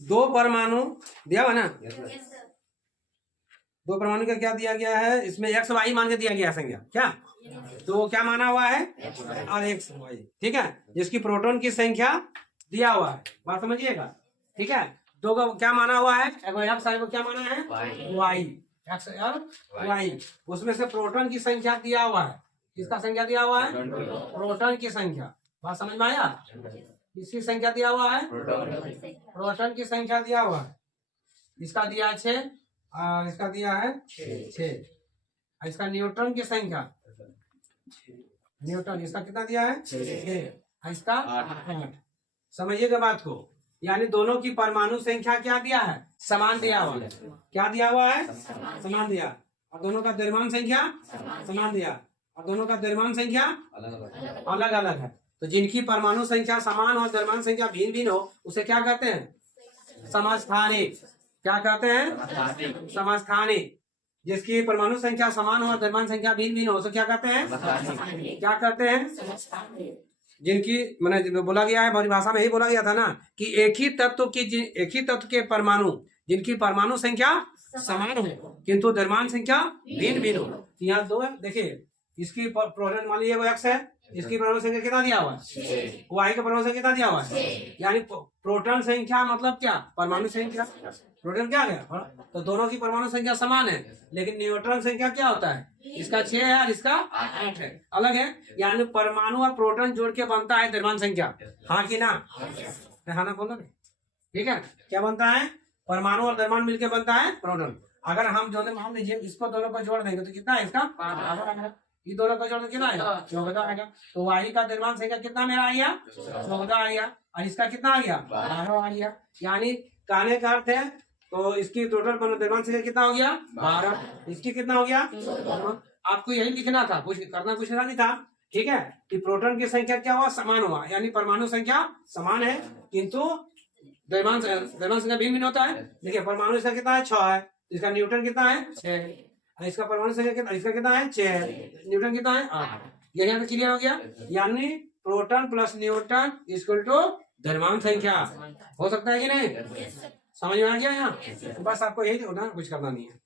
दो परमाणु दिया हुआ ना, दो परमाणु का क्या दिया गया है, इसमें एक्स वाई मान के दिया गया संख्या क्या, तो क्या माना हुआ है और एक्स वाई, ठीक है। जिसकी प्रोटॉन की संख्या दिया हुआ है, बात समझिएगा, ठीक है। दो का क्या माना हुआ है, एक्स को क्या माना है वाई, एक्स और वाई, उसमें से प्रोटॉन की संख्या दिया हुआ है, किसका संख्या दिया हुआ है, प्रोटॉन की संख्या, बात समझ में आया, किसकी संख्या दिया हुआ है, प्रोटॉन की संख्या दिया हुआ है, इसका दिया 6, इसका दिया है 6, इसका न्यूट्रॉन की संख्या, न्यूटन इसका कितना दिया है 6, इसका 8, समझिएगा बात को, यानी दोनों की परमाणु संख्या क्या दिया है, समान दिया हुआ है, क्या दिया हुआ है, समान दिया, और दोनों का द्रव्यमान संख्या समान दिया, और दोनों का द्रव्यमान संख्या अलग अलग है। तो जिनकी परमाणु संख्या समान और द्रव्यमान संख्या भिन्न भिन्न हो उसे क्या कहते हैं, समस्थानिक, क्या कहते हैं, समस्थानिक। जिसकी परमाणु संख्या समान हो और द्रव्यमान संख्या भिन्न भिन्न हो उसे क्या कहते हैं, क्या कहते हैं, जिनकी मैंने बोला गया है, हमारी भाषा में ही बोला गया था ना कि एक ही तत्व के परमाणु जिनकी परमाणु संख्या समान हो किंतु द्रव्यमान संख्या भिन्न भिन्न हो। यहाँ दो है, देखिए इसकी प्रोटॉन मान लीजिए वो एक्स है, इसकी परमाणु संख्या कितना दिया हुआ है, वाई का परमाणु संख्या कितना दिया हुआ है, यानी प्रोटॉन संख्या मतलब क्या, परमाणु संख्या, प्रोटॉन क्या है, तो दोनों की परमाणु संख्या समान है, लेकिन न्यूट्रॉन संख्या क्या होता है, इसका 6 है और इसका 8 है, अलग है, यानी परमाणु और प्रोटॉन जोड़ के बनता है द्रव्यमान संख्या, हाँ कि ना, हाँ ना बोलो, ठीक है, क्या बनता है, परमाणु और द्रव्यमान मिलकर बनता है प्रोटॉन। अगर हम दोनों मान लीजिए इसको दोनों को जोड़ देंगे तो कितना है इसका 12, ये दोनों को जोड़ तो कितना आएगा 14 आएगा, तो वाई का द्रव्यमान संख्या कितना मेरा आ गया 14 आ गया, और इसका कितना आ गया 12 आ गया, यानी कहने का अर्थ है तो इसकी टोटल द्रव्यमान संख्या कितना हो गया 12, इसकी कितना हो गया 14। आपको यही लिखना था, कुछ करना कुछ नहीं था, ठीक है, कि प्रोटॉन की संख्या क्या हुआ, समान हुआ, यानी परमाणु संख्या समान है किंतु द्रव्यमान संख्या भिन्न भिन्न होता है। देखिए परमाणु संख्या कितना है 6 है, इसका न्यूटन कितना है 6, इसका परमाणु संख्या कितना, इसका कितना है 6, न्यूटन कितना है 8, ये यहाँ पे क्लियर हो गया, यानी proton plus neutron equal to द्रव्यमान संख्या, हो सकता है कि नहीं, समझ में आ गया यहाँ, बस आपको यही होना, कुछ करना नहीं है।